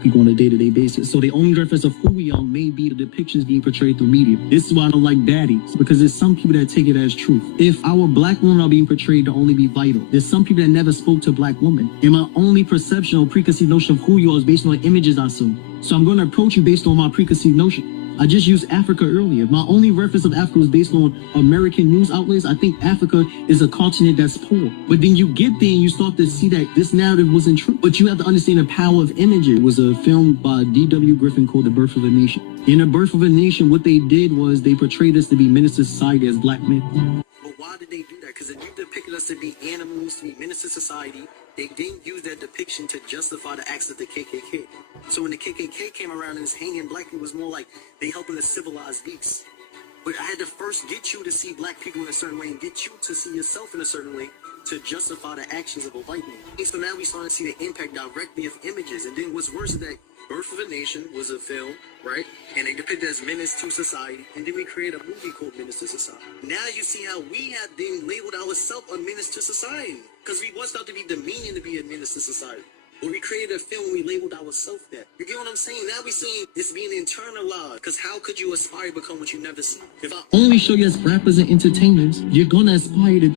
people on a day-to-day basis. So the only reference of who we are may be the depictions being portrayed through media. This is why I don't like baddies, because there's some people that take it as truth. If our black women are being portrayed to only be vital, there's some people that never spoke to black women. And my only perception or preconceived notion of who you are is based on images I saw. So I'm going to approach you based on my preconceived notion. I just used Africa earlier. My only reference of Africa was based on American news outlets. I think Africa is a continent that's poor. But then you get there and you start to see that this narrative wasn't true. But you have to understand the power of images. It was a film by D.W. Griffin called The Birth of a Nation. In The Birth of a Nation, what they did was they portrayed us to be menace to society as black men. But why did they do that? Because if you depicted us to be animals, to be menace to society, they didn't use that depiction to justify the acts of the KKK. So when the KKK came around and was hanging black people, it was more like they helping us civilize beasts. But I had to first get you to see black people in a certain way and get you to see yourself in a certain way to justify the actions of a white man. And so now we starting to see the impact directly of images. And then what's worse is that Birth of a Nation was a film, right? And they depicted as menace to society. And then we created a movie called Menace to Society. Now you see how we have then labeled ourselves a menace to society. Because we once thought to be demeaning to be a menace to society. But we created a film and we labeled ourselves that. You get what I'm saying? Now we seeing it's being internalized. Because how could you aspire to become what you never see? If I only show you as rappers and entertainers, you're going to aspire to